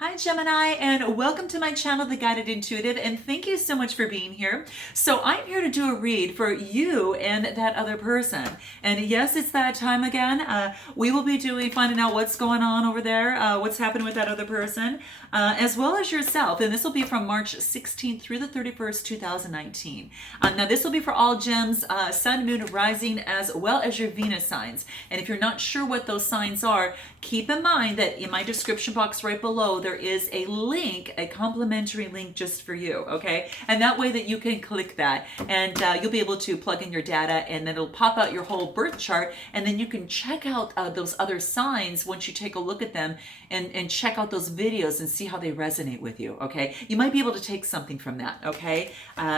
Hi Gemini, and welcome to my channel, The Guided Intuitive, and thank you so much for being here. So I'm here to do a read for you and that other person. And yes, it's that time again. We will be finding out what's going on over there, what's happening with that other person, as well as yourself. And this will be from March 16th through the 31st, 2019. Now this will be for all gems, Sun, Moon, Rising, as well as your Venus signs. And if you're not sure what those signs are, keep in mind that in my description box right below, there is a link, a complimentary link just for you, okay? And that way that you can click that and you'll be able to plug in your data and then it'll pop out your whole birth chart, and then you can check out those other signs once you take a look at them and check out those videos and see how they resonate with you, okay? You might be able to take something from that, okay?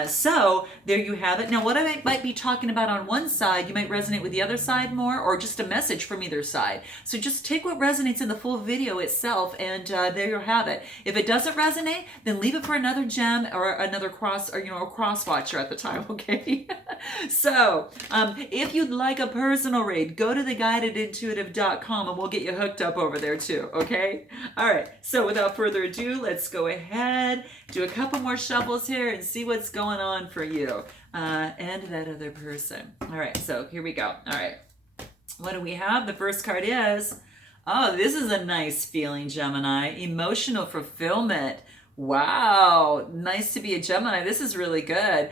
So there you have it. Now what I might be talking about on one side, you might resonate with the other side more, or just a message from either side. So just take what resonates in the full video itself, and there you have it. If it doesn't resonate, then leave it for another gem or another cross, or a cross watcher at the time, okay? So if you'd like a personal read, go to theguidedintuitive.com and we'll get you hooked up over there too, okay? All right, so without further ado, let's go ahead, do a couple more shuffles here and see what's going on for you and that other person. All right, so here we go. All right, what do we have? The first card is, oh, this is a nice feeling, Gemini. Emotional fulfillment. Wow, nice to be a Gemini. This is really good.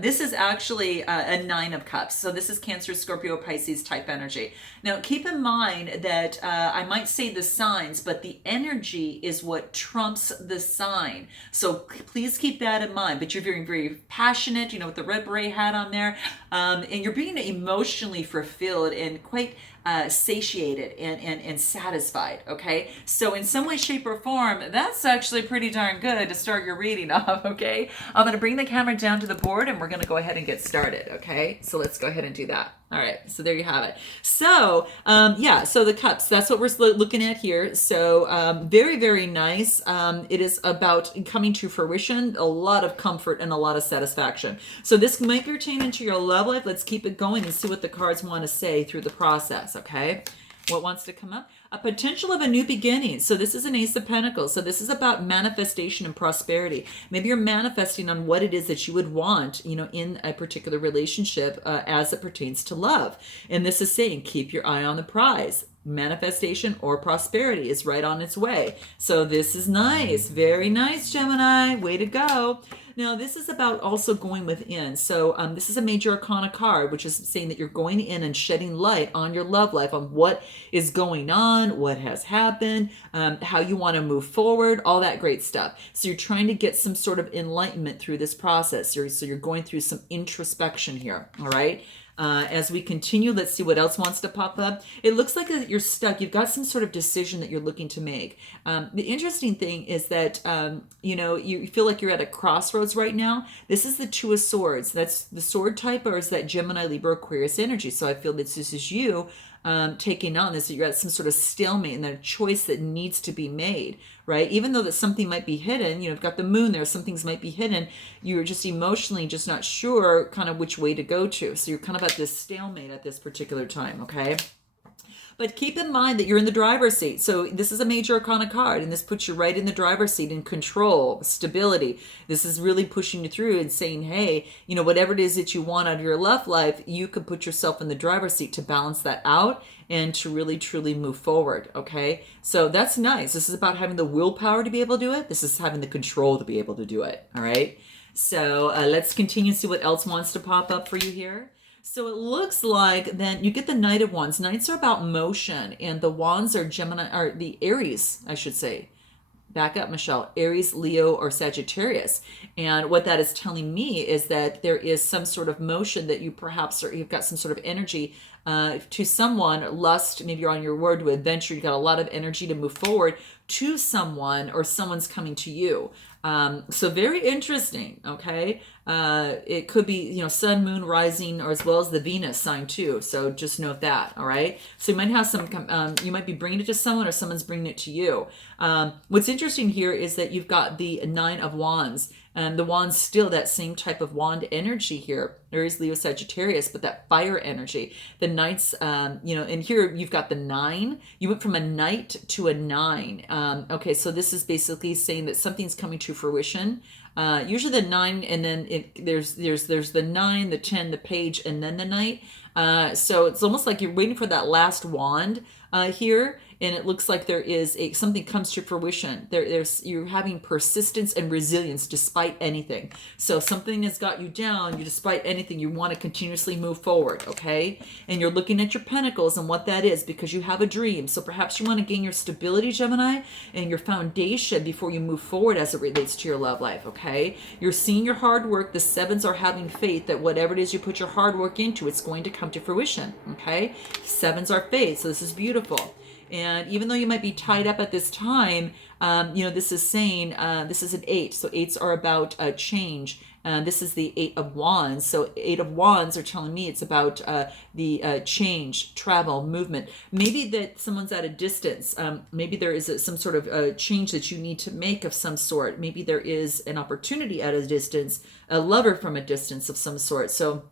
This is actually a Nine of Cups. So this is Cancer, Scorpio, Pisces type energy. Now, keep in mind that I might say the signs, but the energy is what trumps the sign. So please keep that in mind. But you're very, very passionate, with the red beret hat on there. And you're being emotionally fulfilled and quite satiated and satisfied, okay? So in some way, shape, or form, that's actually pretty darn good to start your reading off, okay? I'm going to bring the camera down to the board and we're going to go ahead and get started, okay? So let's go ahead and do that. All right, so there you have it. So, yeah, so the cups, that's what we're looking at here. So very, very nice. It is about coming to fruition, a lot of comfort and a lot of satisfaction. So this might pertain to your love life. Let's keep it going and see what the cards want to say through the process, okay? What wants to come up? A potential of a new beginning. So this is an Ace of Pentacles. So this is about manifestation and prosperity. Maybe you're manifesting on what it is that you would want, in a particular relationship as it pertains to love. And this is saying, keep your eye on the prize. Manifestation or prosperity is right on its way. So this is nice. Very nice, Gemini. Way to go. Now, this is about also going within. So this is a major arcana card, which is saying that you're going in and shedding light on your love life, on what is going on, what has happened, how you want to move forward, all that great stuff. So you're trying to get some sort of enlightenment through this process. So you're going through some introspection here, all right? As we continue, let's see what else wants to pop up. It looks like you're stuck. You've got some sort of decision that you're looking to make. The interesting thing is that, you feel like you're at a crossroads right now. This is the Two of Swords. That's the sword type, or is that Gemini, Libra, Aquarius energy. So I feel that this is you taking on this, that you're at some sort of stalemate and a choice that needs to be made, right? Even though that something might be hidden, you've got the moon there, some things might be hidden, you're just emotionally just not sure kind of which way to go to. So you're kind of at this stalemate at this particular time, okay? But keep in mind that you're in the driver's seat. So this is a major arcana card, and this puts you right in the driver's seat in control, stability. This is really pushing you through and saying, hey, whatever it is that you want out of your love life, you can put yourself in the driver's seat to balance that out and to really, truly move forward, okay? So that's nice. This is about having the willpower to be able to do it. This is having the control to be able to do it, all right? So let's continue to see what else wants to pop up for you here. So it looks like then you get the Knight of Wands. Knights are about motion, and the Wands are Gemini, or the Aries, I should say. Back up, Michelle. Aries, Leo, or Sagittarius. And what that is telling me is that there is some sort of motion that you perhaps, or you've got some sort of energy to someone, lust, maybe you're on your word to adventure, you've got a lot of energy to move forward to someone, or someone's coming to you. So very interesting, okay? It could be, Sun, Moon, Rising, or as well as the Venus sign too. So just note that, all right? So you might have you might be bringing it to someone, or someone's bringing it to you. What's interesting here is that you've got the Nine of Wands, and the wand's still that same type of wand energy here. Aries, Leo, Sagittarius, but that fire energy. The knights, and here you've got the 9. You went from a knight to a 9. Okay, so this is basically saying that something's coming to fruition. Usually the 9, and then there's the 9, the 10, the page, and then the knight. So it's almost like you're waiting for that last wand here, and it looks like there is something comes to fruition. You're having persistence and resilience despite anything. So something has got you down. Despite anything, you want to continuously move forward. Okay, and you're looking at your pentacles and what that is because you have a dream. So perhaps you want to gain your stability, Gemini, and your foundation before you move forward as it relates to your love life. Okay, you're seeing your hard work. The 7s are having faith that whatever it is you put your hard work into, it's going to come to fruition. Okay, 7s are faith. So this is beautiful. And even though you might be tied up at this time, this is saying this is an 8. So 8s are about change. This is the 8 of Wands. So 8 of Wands are telling me it's about the change, travel, movement. Maybe that someone's at a distance. Maybe there is some sort of change that you need to make of some sort. Maybe there is an opportunity at a distance, a lover from a distance of some sort. So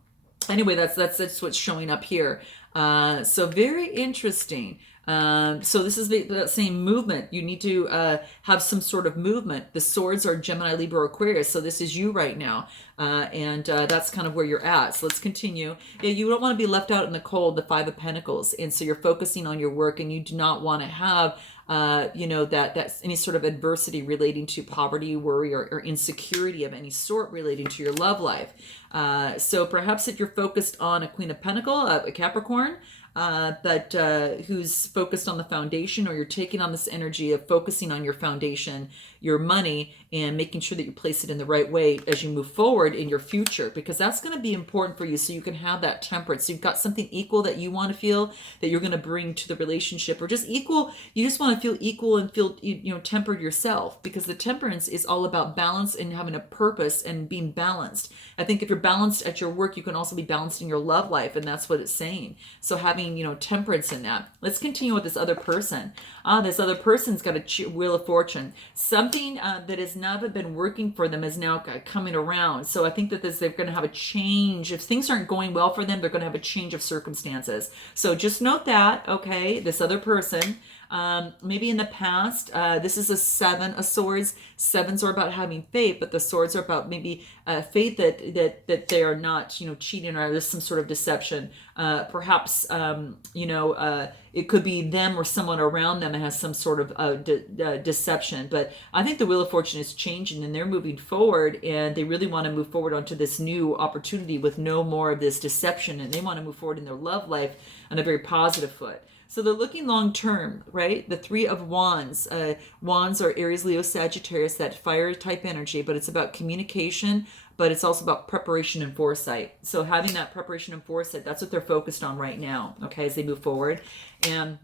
anyway, that's what's showing up here. So very interesting. So this is the same movement. You need to have some sort of movement. The swords are Gemini, Libra, Aquarius. So this is you right now. And that's kind of where you're at. So let's continue. Yeah, you don't want to be left out in the cold, the 5 of Pentacles. And so you're focusing on your work, and you do not want to have that's any sort of adversity relating to poverty, worry, or insecurity of any sort relating to your love life. So perhaps if you're focused on a Queen of Pentacle, a Capricorn, but who's focused on the foundation, or you're taking on this energy of focusing on your foundation, your money, and making sure that you place it in the right way as you move forward in your future, because that's going to be important for you so you can have that temperance. So you've got something equal that you want to feel that you're going to bring to the relationship, or just equal. You just want to feel equal and feel, tempered yourself, because the temperance is all about balance and having a purpose and being balanced. I think if you're balanced at your work, you can also be balanced in your love life, and that's what it's saying. So having, temperance in that. Let's continue with this other person. This other person's got a Wheel of Fortune. Something that has never been working for them is now coming around. So I think that they're going to have a change. If things aren't going well for them, they're going to have a change of circumstances. So just note that, okay, this other person, maybe in the past, this is a 7 of Swords. 7s are about having faith, but the Swords are about maybe faith that they are not, cheating, or there's some sort of deception. Perhaps, it could be them or someone around them that has some sort of deception. But I think the Wheel of Fortune is changing, and they're moving forward, and they really want to move forward onto this new opportunity with no more of this deception, and they want to move forward in their love life on a very positive foot. So they're looking long term, right? The 3 of Wands. Wands are Aries, Leo, Sagittarius, that fire type energy, but it's about communication, but it's also about preparation and foresight. So having that preparation and foresight, that's what they're focused on right now, okay, as they move forward. And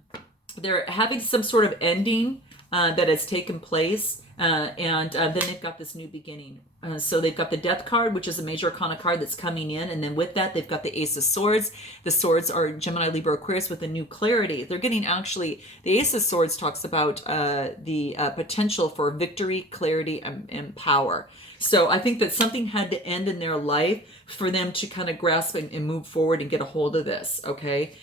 they're having some sort of ending that has taken place, and then they've got this new beginning. So they've got the Death card, which is a major arcana card that's coming in, and then with that, they've got the Ace of Swords. The Swords are Gemini, Libra, Aquarius with a new clarity. They're getting the Ace of Swords talks about the potential for victory, clarity, and power. So I think that something had to end in their life for them to kind of grasp and move forward and get a hold of this, okay?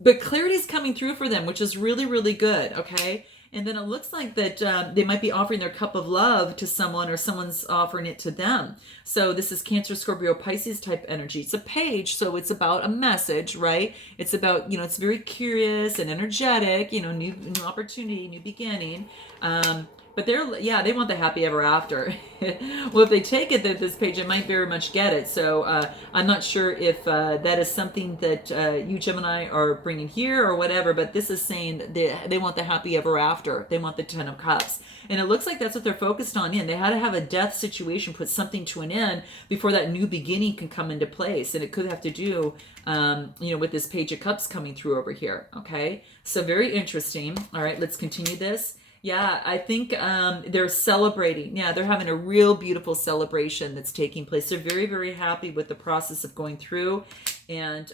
But clarity is coming through for them, which is really, really good, okay? And then it looks like that they might be offering their cup of love to someone, or someone's offering it to them. So this is Cancer, Scorpio, Pisces type energy. It's a page, so it's about a message, right? It's about, it's very curious and energetic, new opportunity, new beginning. But they want the happy ever after. Well, if they take it that this page, it might very much get it. So I'm not sure if that is something that you Gemini are bringing here or whatever, but this is saying that they want the happy ever after. They want the 10 of Cups. And it looks like that's what they're focused on. They had to have a death situation, put something to an end before that new beginning can come into place. And it could have to do, with this Page of Cups coming through over here. Okay, so very interesting. All right, let's continue this. Yeah, I think they're celebrating. Yeah, they're having a real beautiful celebration that's taking place. They're very, very happy with the process of going through. And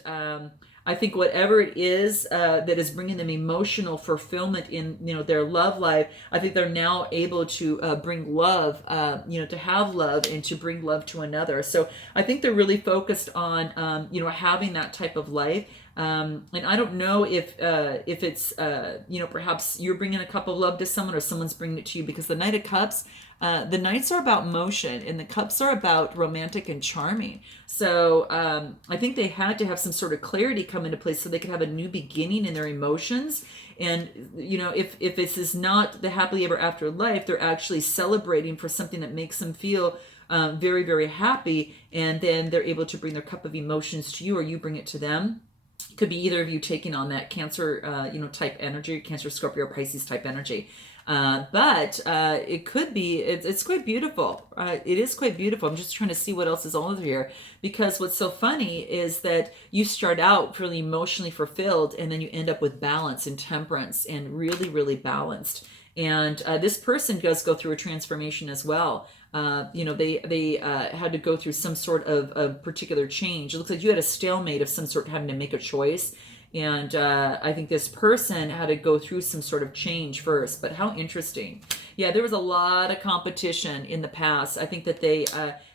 I think whatever it is that is bringing them emotional fulfillment in, their love life, I think they're now able to bring love, to have love and to bring love to another. So I think they're really focused on, having that type of life. And I don't know if it's, perhaps you're bringing a cup of love to someone or someone's bringing it to you, because the Knight of Cups, the Knights are about motion and the Cups are about romantic and charming. So I think they had to have some sort of clarity come into place so they could have a new beginning in their emotions. And, if this is not the happily ever after life, they're actually celebrating for something that makes them feel very, very happy. And then they're able to bring their cup of emotions to you, or you bring it to them. Could be either of you taking on that Cancer, type energy, Cancer, Scorpio, Pisces type energy. But it could be, it's quite beautiful. It is quite beautiful. I'm just trying to see what else is over here, because what's so funny is that you start out really emotionally fulfilled and then you end up with balance and temperance and really, really balanced. And this person does go through a transformation as well. They had to go through some sort of particular change. It looks like you had a stalemate of some sort, having to make a choice. And I think this person had to go through some sort of change first. But how interesting. Yeah, there was a lot of competition in the past. I think that they,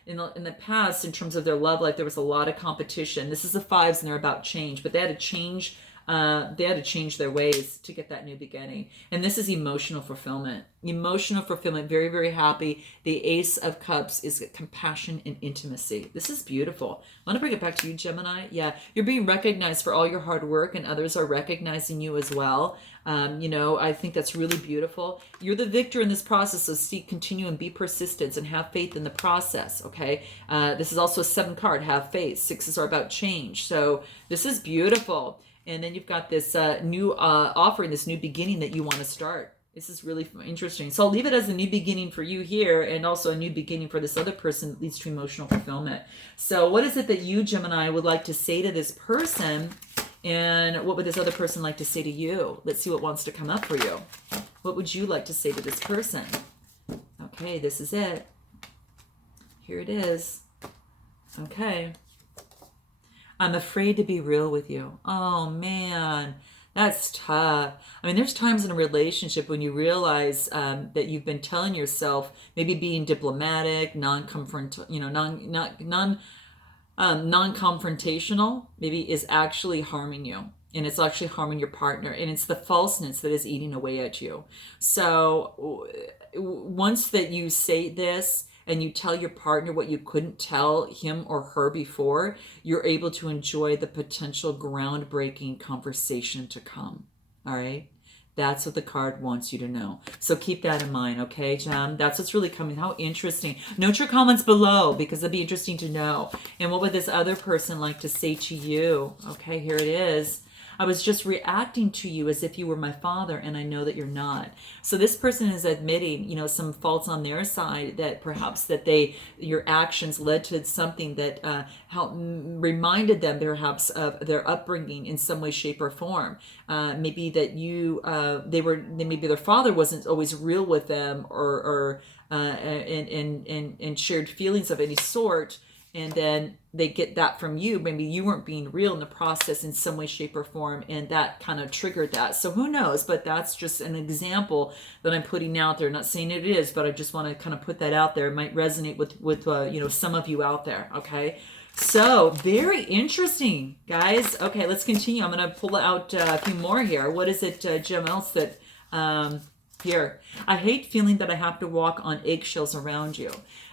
in the past, in terms of their love life, there was a lot of competition. This is the fives and they're about change. But they had to change. They had to change their ways to get that new beginning. And this is emotional fulfillment. Emotional fulfillment, very, very happy. The Ace of Cups is compassion and intimacy. This is beautiful. I want to bring it back to you, Gemini. Yeah, you're being recognized for all your hard work and others are recognizing you as well. I think that's really beautiful. You're the victor in this process, so continue and be persistent and have faith in the process, okay? This is also a 7 card, have faith. 6s are about change. So this is beautiful. And then you've got this new offering, this new beginning that you want to start. This is really interesting. So I'll leave it as a new beginning for you here, and also a new beginning for this other person that leads to emotional fulfillment. So what is it that you, Gemini, would like to say to this person? And what would this other person like to say to you? Let's see what wants to come up for you. What would you like to say to this person? Okay, this is it. Here it is. Okay. I'm afraid to be real with you. Oh, man, that's tough. I mean, there's times in a relationship when you realize that you've been telling yourself, maybe being diplomatic, non-confrontational, maybe is actually harming you. And it's actually harming your partner. And it's the falseness that is eating away at you. So once that you say this, and you tell your partner what you couldn't tell him or her before, you're able to enjoy the potential groundbreaking conversation to come. All right? That's what the card wants you to know. So keep that in mind, okay, Gem? That's what's really coming. How interesting. Note your comments below, because it'd be interesting to know. And what would this other person like to say to you? Okay, here it is. I was just reacting to you as if you were my father, and I know that you're not. So this person is admitting, some faults on their side, that perhaps that your actions led to something that reminded them perhaps of their upbringing in some way, shape, or form. Maybe that maybe their father wasn't always real with them, or and shared feelings of any sort. And then they get that from you. Maybe you weren't being real in the process in some way, shape, or form, and that kind of triggered that. So who knows? But that's just an example that I'm putting out there. Not saying it is, but I just want to kind of put that out there. It might resonate with some of you out there. Okay. So very interesting, guys. Okay, let's continue. I'm going to pull out a few more here. What is it, Gem, else that here? I hate feeling that I have to walk on eggshells around you.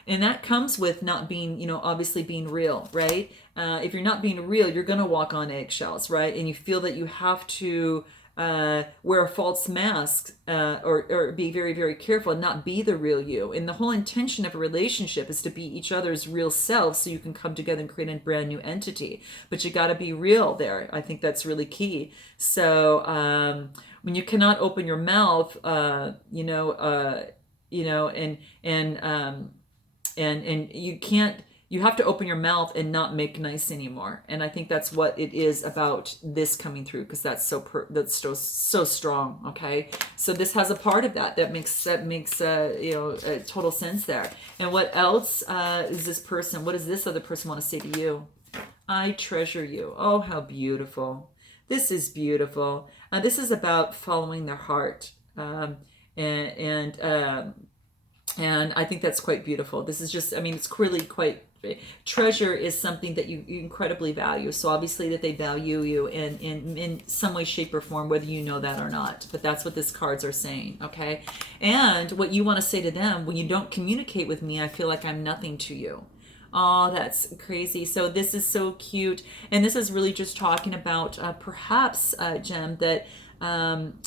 And that comes with not being, obviously being real, right? If you're not being real, you're going to walk on eggshells, right? And you feel that you have to wear a false mask or be very, very careful and not be the real you. And the whole intention of a relationship is to be each other's real selves so you can come together and create a brand new entity. But you got to be real there. I think that's really key. So when you cannot open your mouth, and you can't, you have to open your mouth and not make nice anymore. And I think that's what it is about this coming through, because that's so strong. Okay, so this has a part of that makes total sense there. And what else is this person? What does this other person want to say to you? I treasure you. Oh, how beautiful. This is beautiful. This is about following their heart. And, and, um, and I think that's quite beautiful. This is just, I mean, it's really quite, treasure is something that you incredibly value. So obviously that they value you in some way, shape, or form, whether you know that or not. But that's what these cards are saying, okay? And what you want to say to them, when you don't communicate with me, I feel like I'm nothing to you. Oh, that's crazy. So this is so cute. And this is really just talking about perhaps, Jem, that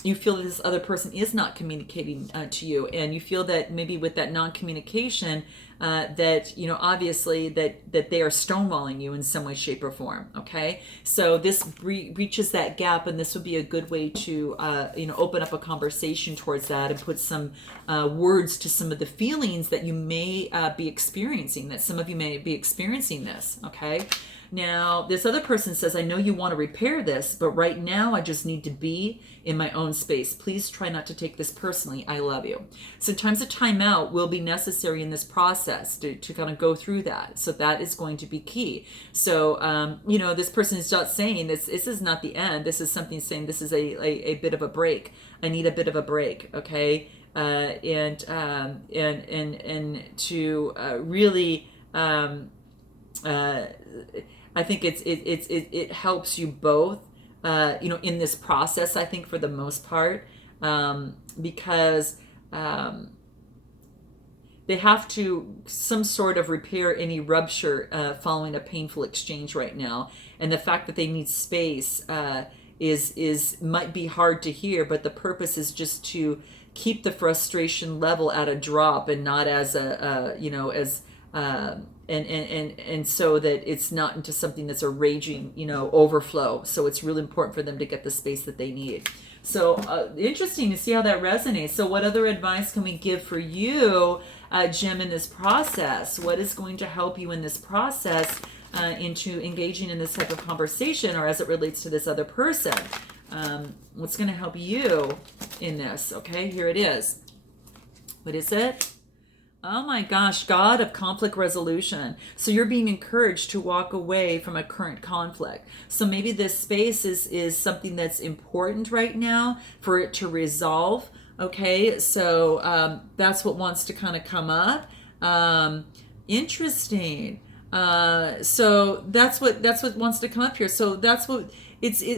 you feel that this other person is not communicating to you. And you feel that maybe with that non-communication, that, you know, obviously that they are stonewalling you in some way, shape, or form. Okay. So this reaches that gap, and this would be a good way to, you know, open up a conversation towards that and put some words to some of the feelings that you may be experiencing, that some of you may be experiencing this. Okay. Now, this other person says, I know you want to repair this, but right now I just need to be in my own space. Please try not to take this personally. I love you. Sometimes a timeout will be necessary in this process to kind of go through that. So that is going to be key. So, you know, this person is just saying this is not the end. This is something saying this is a bit of a break. I need a bit of a break. Okay. And to really, I think it helps you both, you know, in this process. I think for the most part, because they have to some sort of repair any rupture following a painful exchange right now, and the fact that they need space is might be hard to hear, but the purpose is just to keep the frustration level at a drop and not as a you know, as and so that it's not into something that's a raging, you know, overflow. So it's really important for them to get the space that they need. So interesting to see how that resonates. So what other advice can we give for you, Jim, in this process? What is going to help you in this process into engaging in this type of conversation, or as it relates to this other person? What's going to help you in this? Okay, here it is. What is it? Oh my gosh, God of conflict resolution. So you're being encouraged to walk away from a current conflict. So maybe this space is something that's important right now for it to resolve. Okay, so that's what wants to kind of come up. Interesting. So that's what wants to come up here. So that's what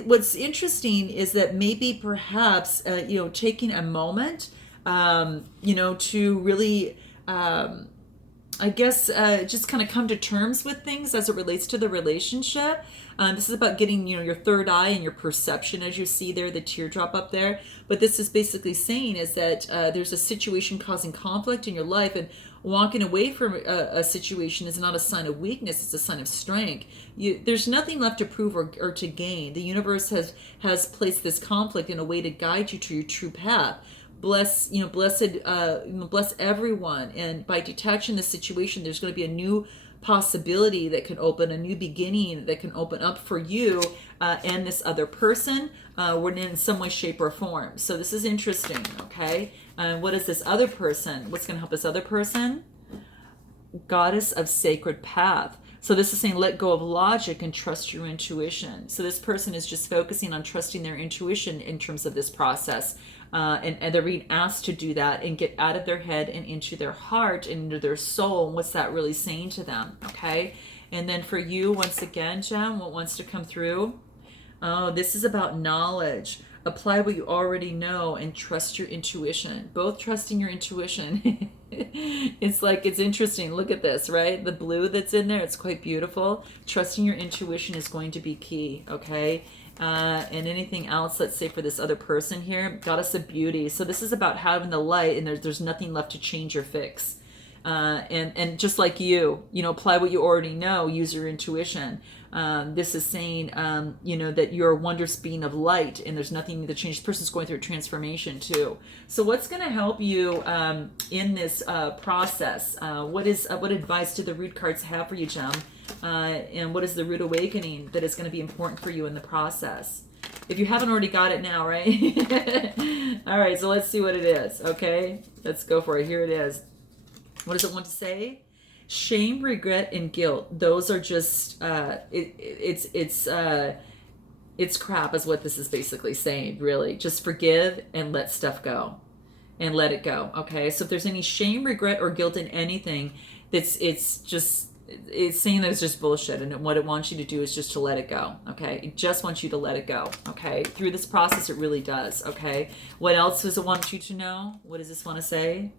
what's interesting is that maybe perhaps you know, taking a moment you know, to really I guess just kind of come to terms with things as it relates to the relationship. This is about getting, you know, your third eye and your perception, as you see there, the teardrop up there. But this is basically saying is that there's a situation causing conflict in your life, and walking away from a situation is not a sign of weakness, it's a sign of strength. There's nothing left to prove or to gain. The universe has placed this conflict in a way to guide you to your true path. Bless, you know, bless everyone. And by detaching the situation, there's going to be a new possibility that can open, a new beginning that can open up for you and this other person, in some way, shape, or form. So this is interesting. Okay. What is this other person? What's going to help this other person? Goddess of sacred path. So this is saying let go of logic and trust your intuition. So this person is just focusing on trusting their intuition in terms of this process. And they're being asked to do that and get out of their head and into their heart and into their soul. And what's that really saying to them? Okay. And then for you, once again, Jem, what wants to come through? Oh, this is about knowledge. Apply what you already know and trust your intuition. Both trusting your intuition. It's like, it's interesting. Look at this, right? The blue that's in there, it's quite beautiful. Trusting your intuition is going to be key, okay? And anything else, let's say for this other person here, Goddess of Beauty. So this is about having the light, and there's nothing left to change or fix. And just like you know, apply what you already know, use your intuition. This is saying, you know, that you're a wondrous being of light, and there's nothing to change. This person's going through a transformation too. So what's going to help you in this process? What advice do the root cards have for you, Jem? And what is the root awakening that is going to be important for you in the process? If you haven't already got it now, right? All right, so let's see what it is, okay? Let's go for it. Here it is. What does it want to say? Shame, regret, and guilt. Those are just it's crap is what this is basically saying, really. Just forgive and let stuff go. And let it go. Okay. So if there's any shame, regret, or guilt in anything, it's saying that it's just bullshit, and what it wants you to do is just to let it go. Okay. It just wants you to let it go. Okay. Through this process, it really does. Okay. What else does it want you to know? What does this want to say?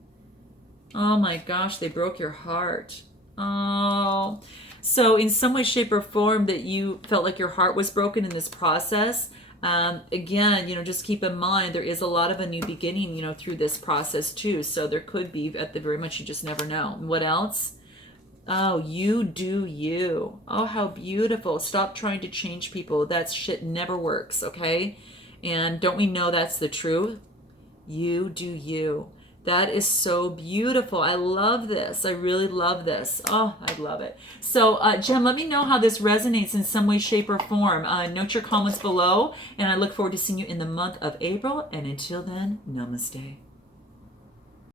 Oh my gosh, they broke your heart. Oh. So in some way, shape, or form that you felt like your heart was broken in this process, again, just keep in mind there is a lot of a new beginning, through this process too. So there could be, at the very much, you just never know. What else? Oh, you do you. Oh, how beautiful. Stop trying to change people. That shit never works, okay? And don't we know that's the truth? You do you. That is so beautiful. I love this. I really love this. Oh, I love it. So, Jem, let me know how this resonates in some way, shape, or form. Note your comments below, and I look forward to seeing you in the month of April. And until then, namaste.